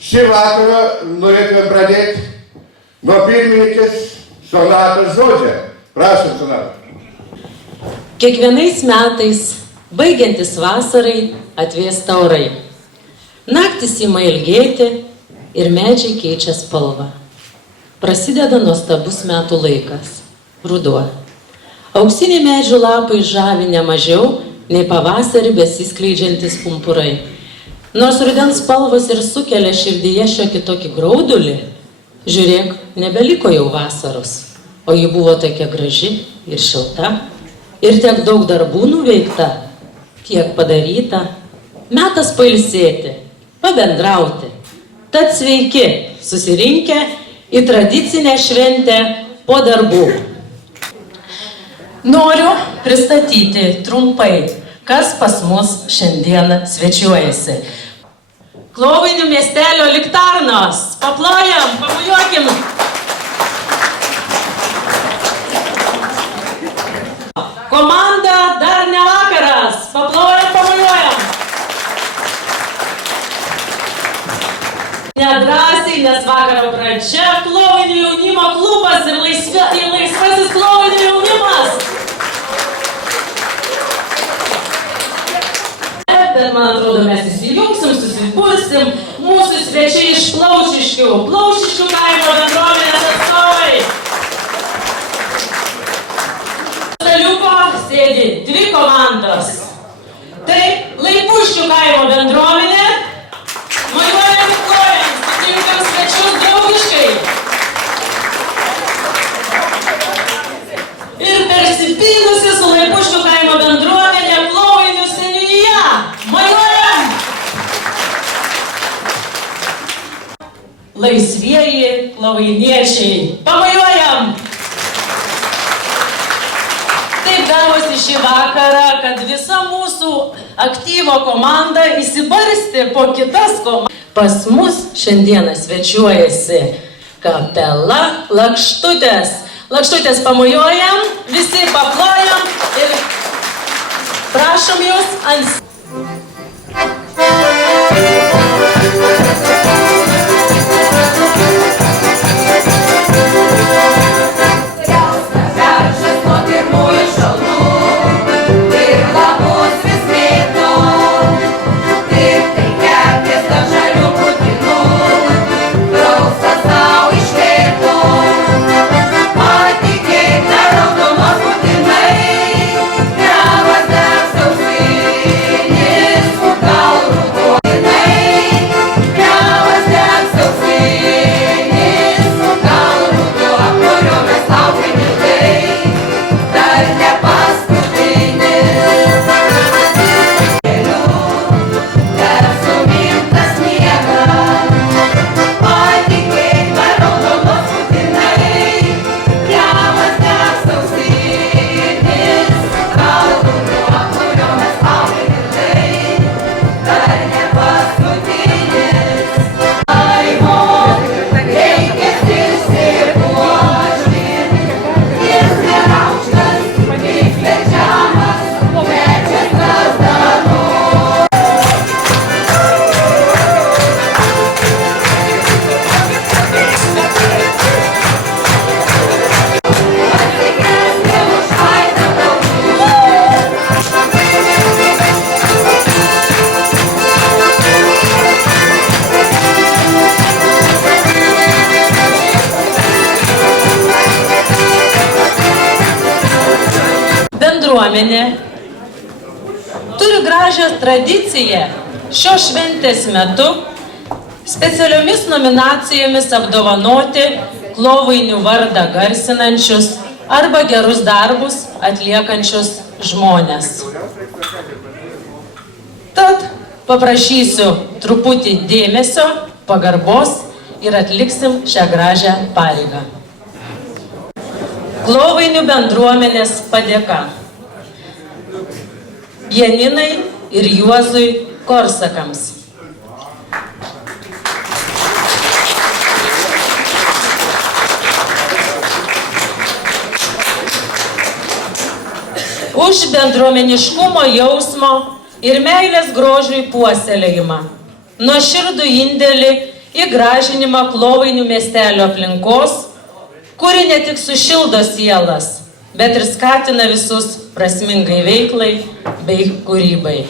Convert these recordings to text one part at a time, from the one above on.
Šį vakarą norėtume pradėti nuo pirmininkės Sonatos žodžio. Prašom, Sonata. Kiekvienais metais, baigiantis vasarai, atvėsta orai. Naktis ima ilgėti ir medžiai keičia spalvą. Prasideda nuostabus metų laikas – ruduo. Auksiniai medžių lapai žavi ne mažiau nei pavasarį besiskleidžiantis pumpurai. Nors rudens spalvos ir sukelia širdyje šiokį tokį graudulį, žiūrėk, nebeliko jau vasaros, o ji buvo tokia graži ir šilta, ir tiek daug darbų nuveikta, tiek padaryta. Metas pailsėti, pabendrauti. Tad sveiki, susirinkę į tradicinę šventę po darbų. Noriu pristatyti trumpai, kas pas mus šiandieną svečiuojasi. Klovainių miestelio Liktarnos. Paplojam, pamojuokim. Komanda dar ne vakaras. Paplojam, pamojuojam. Nedrąsiai, nes vakaro pradžia Klovainių jaunimo klubas ir laisvasis Klovainių jaunimas. Bet man atrodo, mes įsijungsim, susibursim. Mūsų svečiai iš Plaušiškių. Plaušiškių kaimo bendruomenės atstovai. Staliuko sėdi dvi komandos. Tai Laipuškių kaimo bendruomenė. Mojuojam ir plojam, sutinkam svečius draugiškai. Ir persipynusi su Laipuškių kaimo bendruomenė Klovainių seniūnija. Mojuojam! Laisvieji klovainiečiai. Pamojuojam! Taip gavosi šį vakarą, kad visa mūsų aktyvo komanda įsibarstė po kitas komandas. Pas mus šiandieną svečiuojasi kapela Lakštutės. Lakštutės pamojuojam, visi paplojam ir prašom jūs ant... Bendruomenė turi gražią tradiciją šios šventės metu specialiomis nominacijomis apdovanoti Klovainių vardą garsinančius arba gerus darbus atliekančius žmones. Tad paprašysiu truputį dėmesio, pagarbos ir atliksim šią gražią pareigą. Klovainių bendruomenės padėka Janinai ir Juozui Korsakams. Už bendruomeniškumo jausmo ir meilės grožiui puoselėjimą, nuoširdų indėlį į gražinimą Klovainių miestelio aplinkos, kuri ne tik sušildo sielas, bet ir skatina visus prasmingai veiklai bei kūrybai.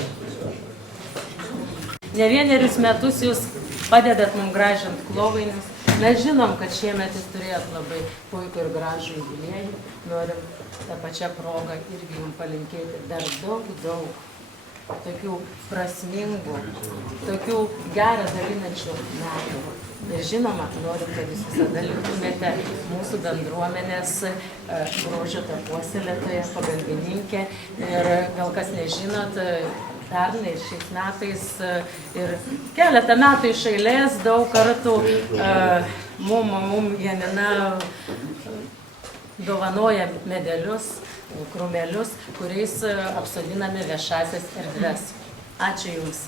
Ne vienerius metus jūs padedat mums gražinti Klovainius. Mes žinom, kad šiemet jūs turėjot labai puikų ir gražų jubiliejų. Norim tą pačią progą irgi jums palinkėti dar daug tokių prasmingų, tokių gerą dalinančių metų. Ir žinoma, norim, kad jūs visada liktumėte mūsų bendruomenės grožio puoselėtoja, pagalbininkė. Ir gal kas nežinot, pernai ir šiais metais ir keletą metų iš eilės daug kartų mum Janina dovanoja medelius, krūmelius, kuriais apsodiname viešasias erdves. Ačiū Jums.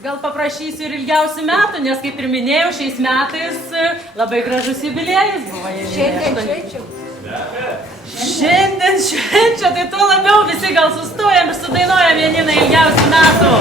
Gal paprašysiu ir ilgiausių metų, nes kaip ir minėjau, šiais metais labai gražus jubiliejus buvo. Šiandien švenčia, tai tuo labiau visi gal sustojam ir sudainuojam Janinai ilgiausių metų.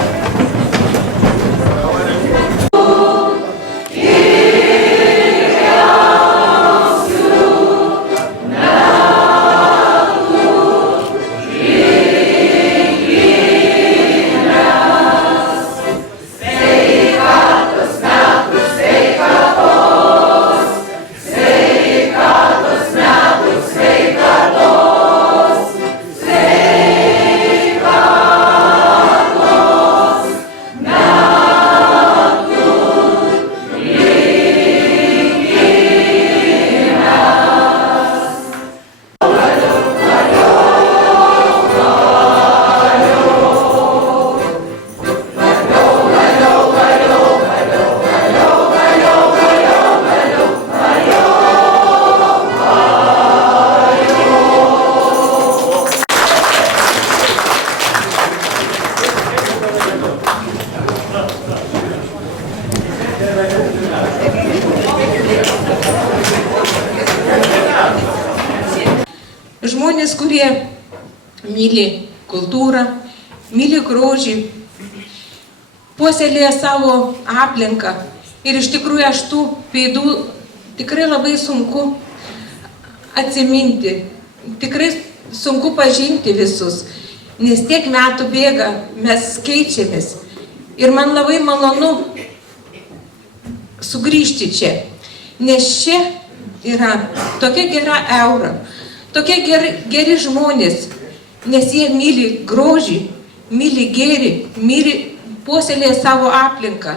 Žmonės, kurie myli kultūrą, myli grožį, puoselėja savo aplinką. Ir iš tikrųjų aš tų veidų tikrai labai sunku atsiminti, tikrai sunku pažinti visus, nes tiek metų bėga, mes keičiamės. Ir man labai malonu sugrįžti čia, nes čia yra tokia gera aura. Tokie geri žmonės, nes jie myli grožį, myli gėrį, myli puoselėja savo aplinką,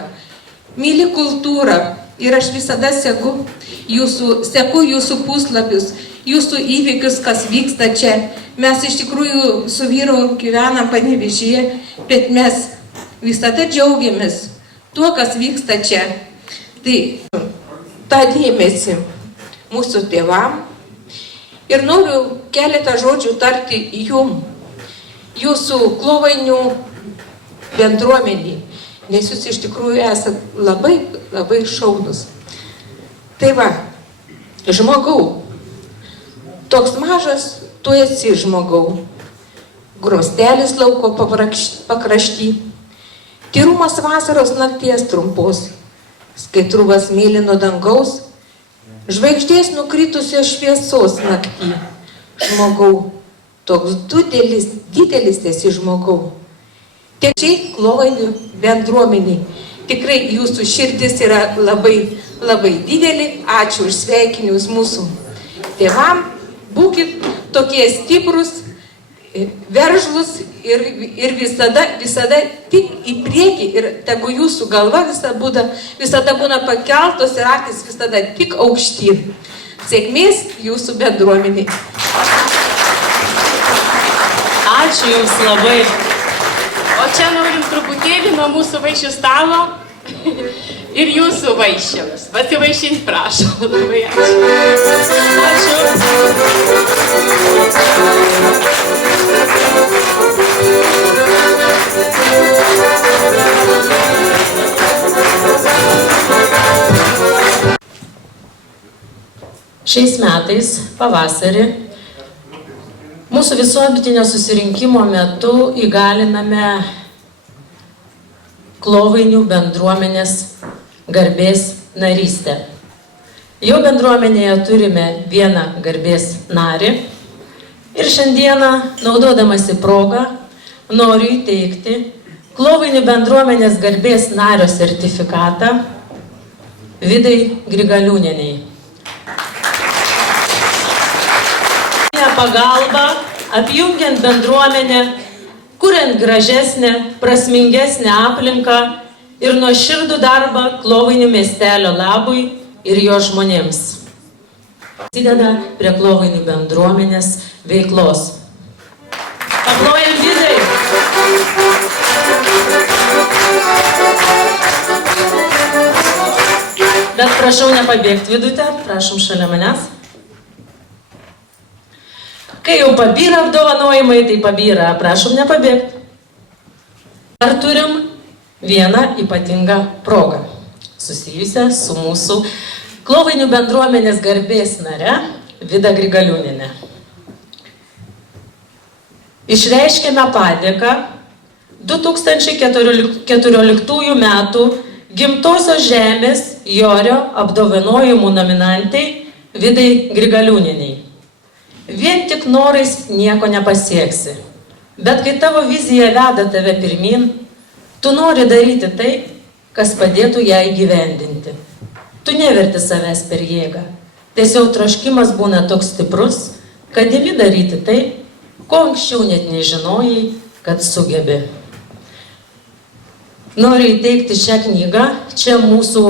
myli kultūrą. Ir aš visada seku jūsų puslapius, jūsų įvykius, kas vyksta čia. Mes iš tikrųjų su vyru gyvenam Panevėžyje, bet mes visada džiaugiamės tuo, kas vyksta čia. Tai tą dėmesį mūsų tėvam. Ir noriu keletą žodžių tarti jum, jūsų Klovainių bendruomenį, nes jūs iš tikrųjų esat labai, labai šaunus. Tai va, žmogau, toks mažas, tu esi žmogau, grumstelis lauko pakrašty, tyrumas vasaros nakties trumpos, skaidrumas mėlyno dangaus, žvaigždės nukritusios šviesos naktį. Žmogau, toks didelis esi žmogau. Tiek šiai Klovainių bendruomeniai. Tikrai jūsų širdis yra labai, labai didelė. Ačiū už sveikinimus mūsų tėvam. Būkit tokie stiprus, veržlus ir visada tik į priekį. Ir tegu jūsų galva visada būna pakeltos ir akys visada tik aukštyn. Sėkmės jūsų bendruomeniai. Ačiū Jums labai. O čia norim truputėlį nuo mūsų vaišių stalo ir jūsų vaišėms. Pasivaišint prašom. Labai ačiū. Ačiū. Šiais metais pavasarį mūsų visuomeninio susirinkimo metu įgaliname Klovainių bendruomenės garbės narystę. Jau bendruomenėje turime vieną garbės narį ir šiandieną, naudodamasi progą, noriu įteikti Klovainių bendruomenės garbės nario sertifikatą Vidai Grigaliūnienei. Pagalba, apjungiant bendruomenę, kuriant gražesnę, prasmingesnę aplinką ir nuoširdų darbą Klovainių miestelio labui ir jo žmonėms. Prisideda prie Klovainių bendruomenės veiklos. Paplojam Vidai! Bet prašau nepabėgti, Vidute, prašom šalia manęs. Kai jau pabyra apdovanojimai, tai pabyra, prašom nepabėgti. Dar turim vieną ypatingą progą, susijusią su mūsų Klovainių bendruomenės garbės nare Vida Grigaliūniene. Išreiškėme padėką 2014 metų Gimtosios žemės Jorio apdovanojimų nominantai Vidai Grigaliūnienei. Vien tik norais nieko nepasieksi, bet kai tavo vizija veda tave pirmin, tu nori daryti tai, kas padėtų ją įgyvendinti. Tu neverti savęs per jėgą. Tiesiog troškimas būna toks stiprus, kad imi daryti tai, ko anksčiau net nežinojai, kad sugebi. Noriu įteikti šią knygą. Čia mūsų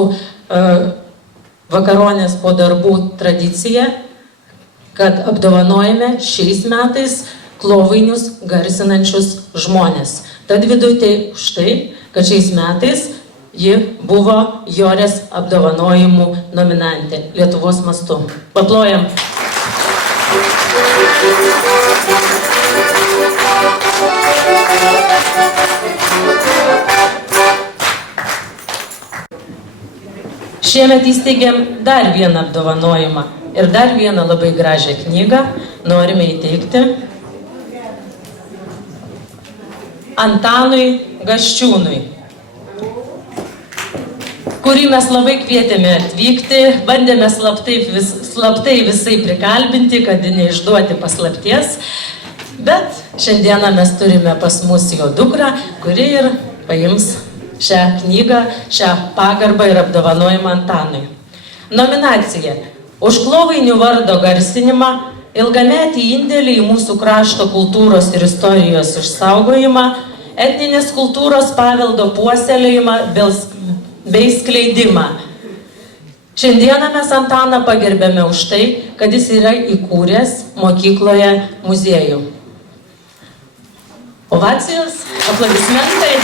vakaronės po darbų tradicija, kad apdovanojame šiais metais Klovainius garsinančius žmonės. Tad Vidutei už tai, kad šiais metais ji buvo Jorės apdovanojimų nominantė Lietuvos mastu. Paplojam. Šiemet įsteigėm dar vieną apdovanojimą ir dar vieną labai gražią knygą norime įteikti Antanui Gaščiūnui, kurį mes labai kvietėme atvykti, bandėme slaptai visai prikalbinti, kad neišduoti paslapties, bet šiandieną mes turime pas mus jo dukrą, kuri ir paims šią knygą, šią pagarbą ir apdovanojimą Antanui. Nominacija už Klovainių vardo garsinimą, ilgametį indėlį į mūsų krašto kultūros ir istorijos išsaugojimą, etninės kultūros paveldo puoselėjimą bei skleidimą. Šiandieną mes Antaną pagerbėme už tai, kad jis yra įkūręs mokykloje muziejų. Ovacijos, aplodismentai.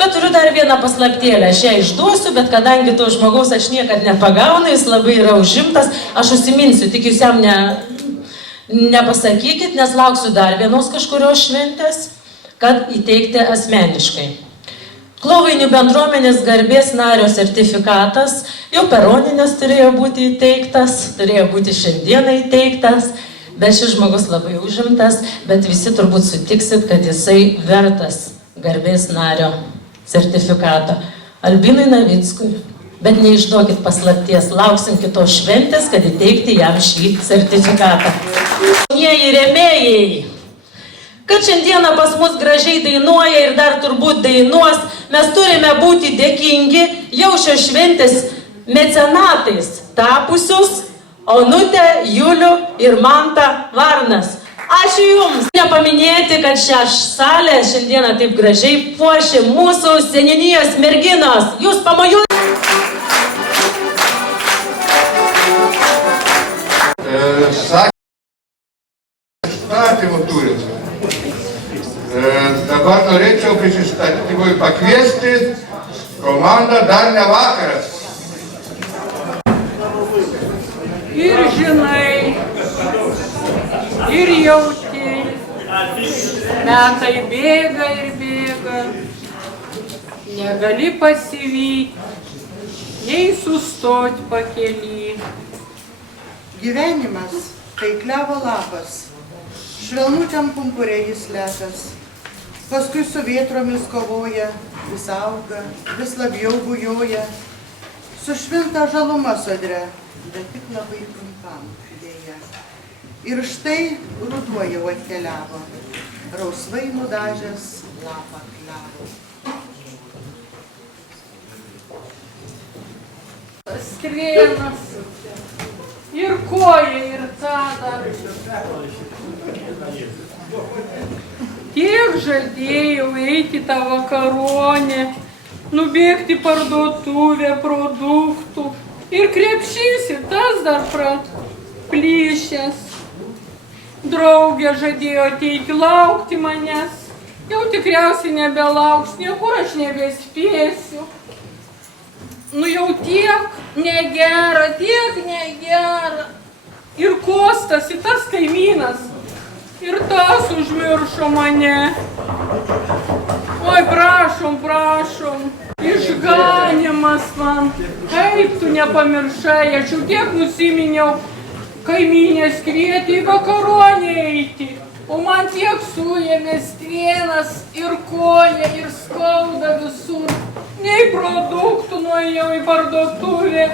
Bet turiu dar vieną paslaptėlę, aš ją išduosiu, bet kadangi to žmogaus aš niekad nepagaunu, jis labai yra užimtas, aš užsiminsiu, tik jūs jam nepasakykit, nes lauksiu dar vienos kažkurios šventės, kad įteikti asmeniškai. Klovainių bendruomenės garbės nario sertifikatas jau peroninės turėjo būti įteiktas, turėjo būti šiandieną įteiktas, bet šis žmogus labai užimtas, bet visi turbūt sutiksit, kad jisai vertas garbės nario sertifikato. Albinui Navickui, bet neišduokit paslapties, lauksim kitos šventės, kad įteikti jam šį sertifikatą. Jieji rėmėjai, kad šiandieną pas mus gražiai dainuoja ir dar turbūt dainuos, mes turime būti dėkingi jau šios šventės mecenatais tapusius Onutę, Julių ir Mantą Varnas. Ačiū Jums! Nepaminėti, kad šią salę šiandieną taip gražiai puošia mūsų seniūnijos merginos. Jūs pamojuojate. Statymų turit. Dabar norėčiau prisistatymui pakviesti komandą Dar ne vakaras. Ir žinai, ir jauti, metai bėga ir bėga, negali pasivyti, nei sustot pakely. Gyvenimas tai klevo lapas, švelnučiam pumpurė jis letas, paskui su vėtromis kovoja, vis auga, vis labiau bujoja, sušvinta žaluma sodre, bet tik labai trumpam dėja. Ir štai ruduo jau atkeliavo, rausvai nudažęs lapą klevo. Strėnas ir koja, ir tada. Tiek žadėjau eiti tą vakaronę, nubėgti parduotuvę produktų ir krepšys ir tas dar praplyšęs. Draugė žadėjo ateiti laukti manęs, jau tikriausiai nebelauks, niekur aš nebespėsiu. Nu jau tiek negera, tiek negera. Ir Kostas, ir tas kaimynas, ir tas užmiršo mane. Oi, prašom, prašom, išganimas man. Kaip tu nepamiršai, aš jau tiek nusiminiau, kaimynės kvietė į vakaronę eiti. O man tiek suėmė strėnas ir koja, ir skauda visur. Nei produktų nuėjau į parduotuvę.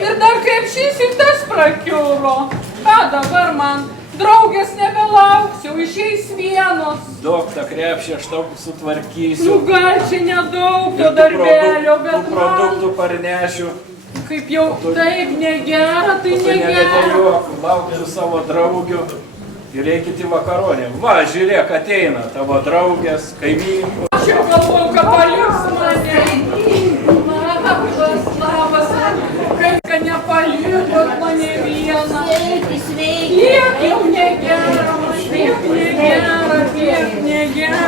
Ir dar krepšys ir tas prakiuro. Ką dabar man? Draugės nebelauksiu, išeis vienos. Daug tą krepšį aš tau sutvarkysiu. Nu gal čia nedaug to darbelio, bet man... produktų parnešiu. Kaip jau taip negera, tai negera. Nebedėliuok, lauksiu savo draugių. Ir eikit į vakaronę. Va, žiūrėk, ateina tavo draugės, kaimynų. Aš jau galvoju, kad paliks mane. Labas, kaip nepalikot mane vieną. Tiek jau negera, tiek negera, tiek negera.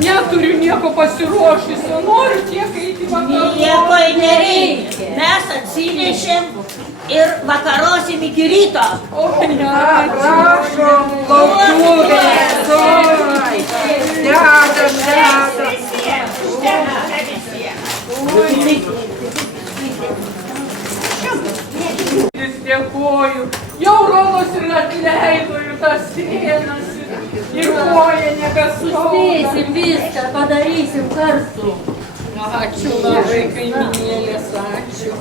Neturiu nieko pasiruošusio, noriu tiek eiti vakaronę. Nieko nereikia, mes atsinešėm ir vakarosim iki ryto. O, ne, prašom, laukuvės, oi, deda. Vis dėkoju, jau rolos ir atleido ir tas strėnas, ir koja nebeskauda. Spėsim viską, padarysim kartu. Ačiū labai, kaimynėlės, ačiū.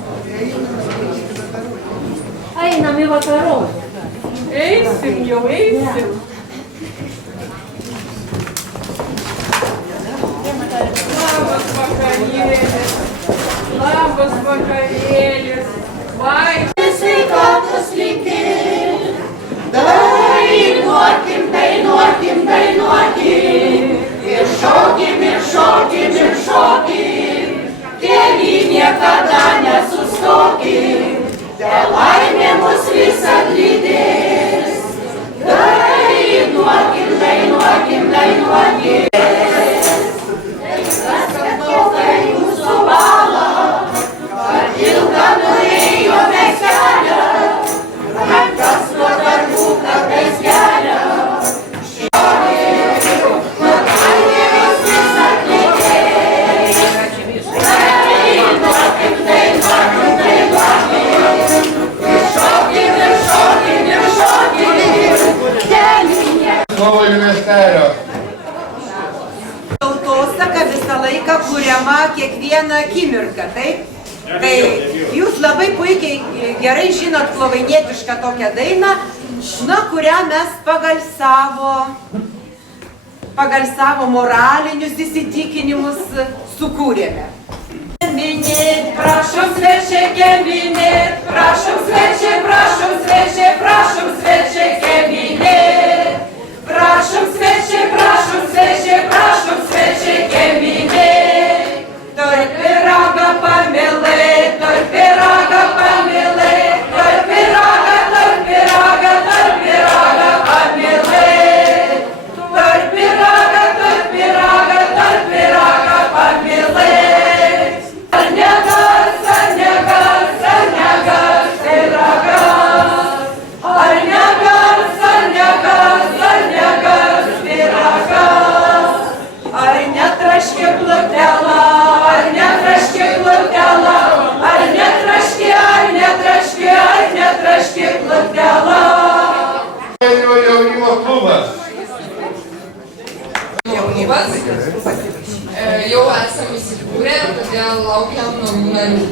Einam į vakaronę. Eisim, jau eisim. Labas vakarėlis, labas vakarėlis. Vai. Sveikatos linki, dainuokim, dainuokim, dainuokim, ir šokim, ir šokim, ir šokim, kely niekada nesustokim, te laimė mus visad lydės. Dainuokim, dainuokim, dainuokim. Kas tokai mūsų valą, kad ilgą nuėjome kelią, rankas nuo darbų kartais gelia. Slovo miestelio. Tautosaka visą laiką kuriama kiekvieną akimirką, taip? Tai jūs labai puikiai gerai žinot slovainietišką tokią dainą, kurią mes pagal savo moralinius įsitikinimus sukūrėme. Minėt, prašom svečiai, keminėt, prašom svečiai, prašom svečiai, prašom svečiai, keminėt. Prašom svečiai, prašom svečiai, prašom svečiai, keminėt. Toj pyragą pamilai, toj pyragą pamilai, toj pyragą, toj pyragą, toj pyragą pamilai. Toj pyragą, toj pyragą, toj pyragą pamilai. Sarnegas, sarnegas, sarnegas. laukiam naujų narių.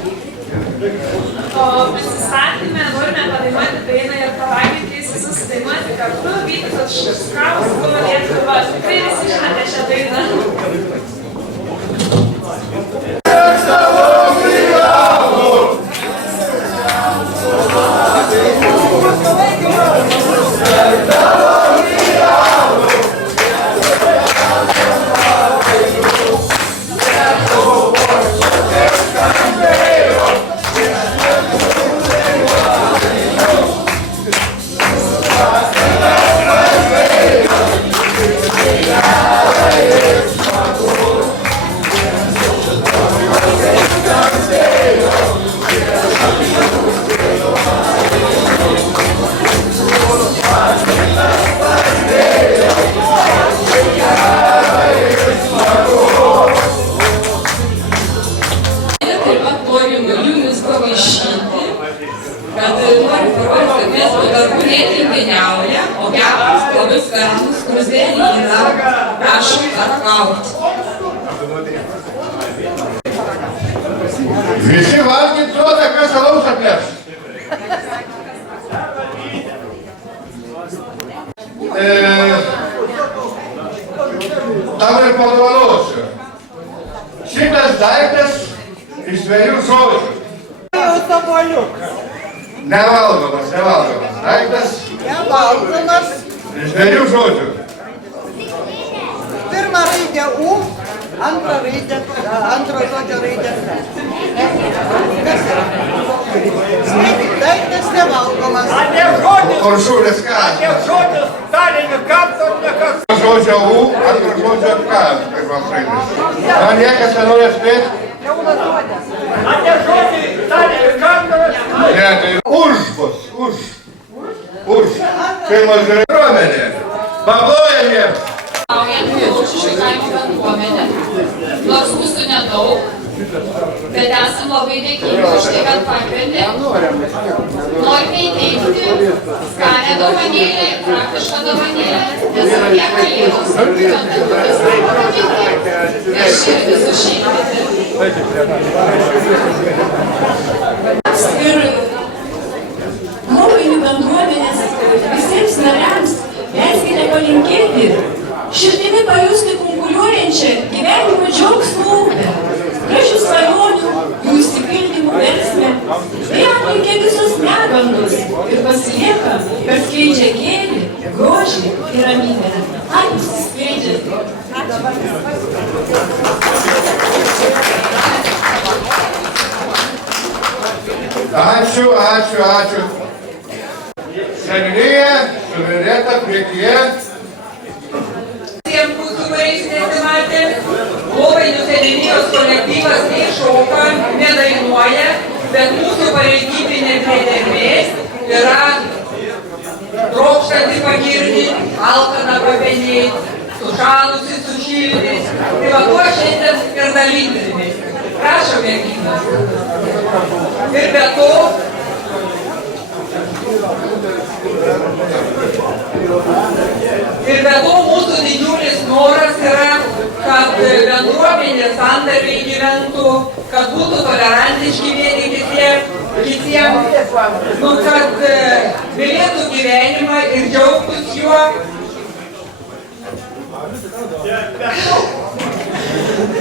O prisistatymę norime padainuoti dainą ir paraginti visus dainuoti kartu. Vytautas Šuškauskas, Lietuva. Tikrai visi žinote šią dainą. Visi valgyt duoda, kas alaus atneš. Tam ir padovanosiu. Šitas daiktas iš 2 žodžių. Nevalgomas daiktas. Nevalgomas. Iš 2 žodžių. Pirma raidė U, antra raidė, antro žodžio raidė. Kas yra? Daiktas nevalgomas. Uršulės ką? Žodis tarinį kartą nekas. Žodžio U, antro žodžio K. Pirmas raidės. Man niekas nenori spėti. Apie žodį tarinį kartą. Ne, tai už bus, už. Pirmas bendruomenė. Paplojam jiems. Mūsų kaimo bendruomenė, nors mūsų nedaug, bet esam labai dėkingi už tai, kad pakvietė. Norime įteikti skanę dovanėlę, praktišką dovanėlę, nes apie kalėdos, šventės pakvietė ir širdį sušildyti. Ir Mokainių bendruomenės visiems nariams leiskite palinkėti širdimi pajusti kunkuliuojančią gyvenimo džiaugsmo upę, gražių svajonių, jų išsipildymų versmę, tai aplinkia visos negandos ir pasilieka, kas skleidžia gėrį, grožį ir ramybę. Ar jūs skleidžiate? Ačiū. Seniūnija, suverėta priekyje. Visiems mūsų variais nesimatė, Mokainių seniūnijos kolektyvas nešoka, nedainuoja, bet mūsų pareigybinė priedermė yra trokštanti pagirti, alkaną papenėti, sušalusi sušildyti. Tai va tuo šiandien ir dalinsimės. Prašom, merginos. Ir be to, mūsų didžiulis noras yra, kad bendruomenė sandariai gyventų, kad būtų tolerantiški vieni kitiems, kad mylėtų gyvenimą ir džiaugtųsi juo.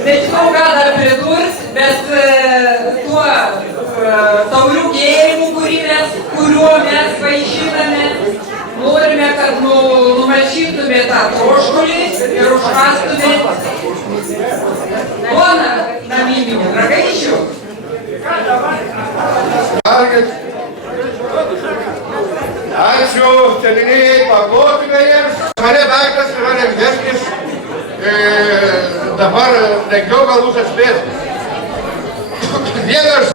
Nežinau, ką dar pridurs, bet tuo taurių gėrimų, kuriuo mes vaišiname, norime, kad numalšintume tą troškulį ir užkastume duoną naminių ragaišių. Ačiū, seniūnijai, paplokime jiems. Mane daiktas yra lengvesnis. Dabar lengviau galbūt atspėti. Vienas.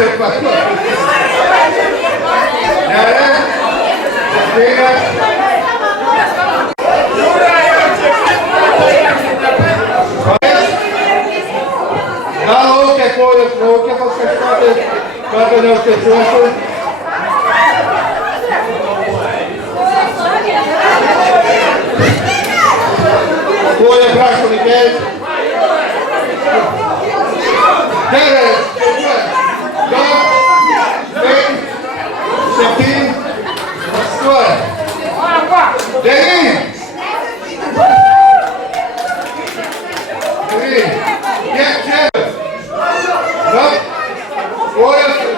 taip pat. Gerai. Sveikas. Gal laukia kojos, laukia pas kažką, tai kartą neužskaičiuosiu. Koja prašom įkelti. Gerai. 2, 5, 7, 8, 9.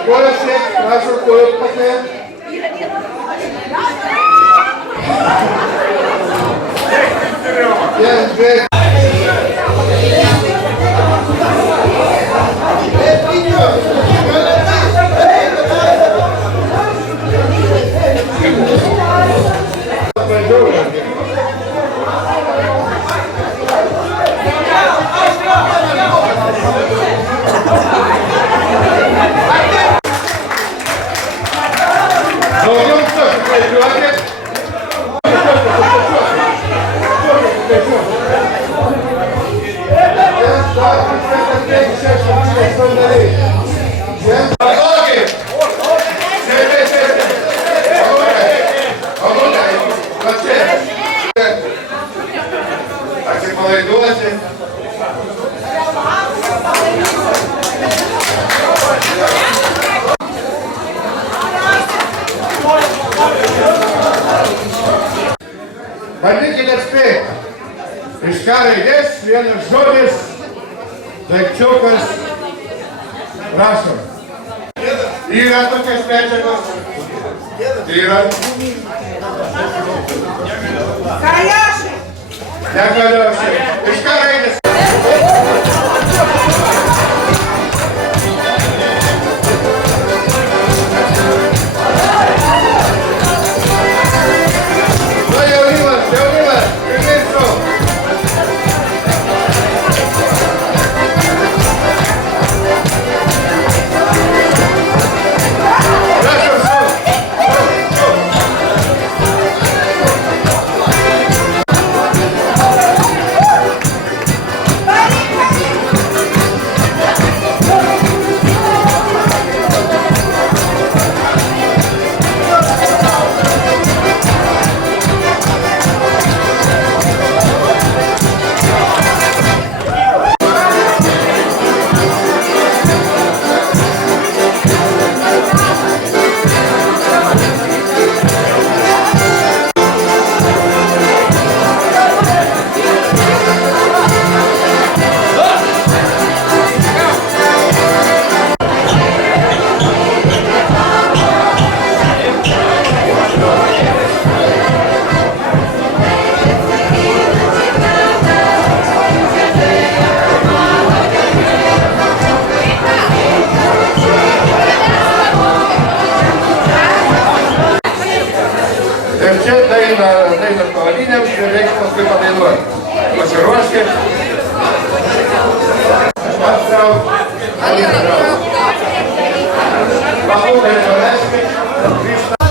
Kojas siek, prašau, kojas pakėlė. Atsipalaiduosi. Bandykite atspėti. Iš ką raidės vienas žodis, daikčiukas, prašom. Yra tokias medžiagos. Yra. Kaliošai. Ne kaliošai. Iš ką raidės? Dainos pavadiniams ir reikia paskui padainuoti. Pasiruoškit. Aš savo. Pabūkai paveskit. Grįžta.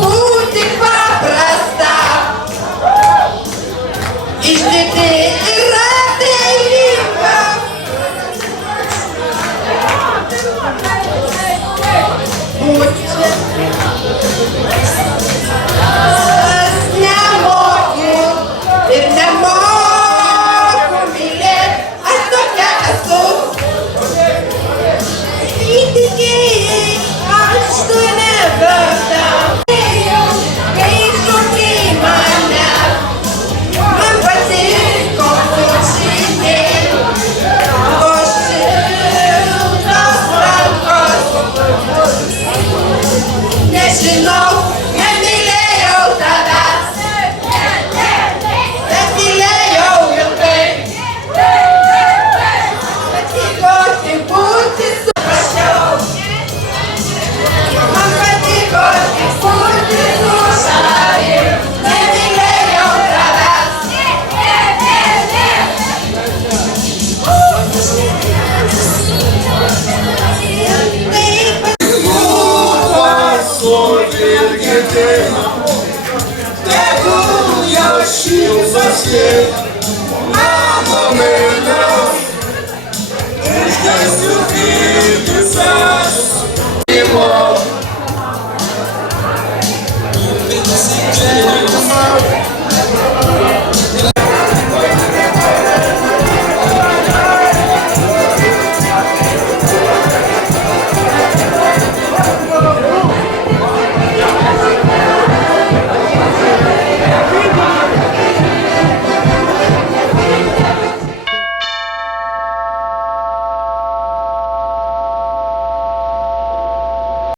Būti paprasta, išdidi ir ateivinga. Būti nemoku ir nemoku mylėt, aš tokia esu. Įtikėjai, aš tu neverta. Kai šokiai mane, man patiko kiaušiniai, o šiltos rankos. Nežinau, nemylėjau tavęs, bet mylėjau ilgai. Patiko tik būti su prašiau. Man patiko tik būti su savim, nemylėjau tavęs. Tegul jau šiltas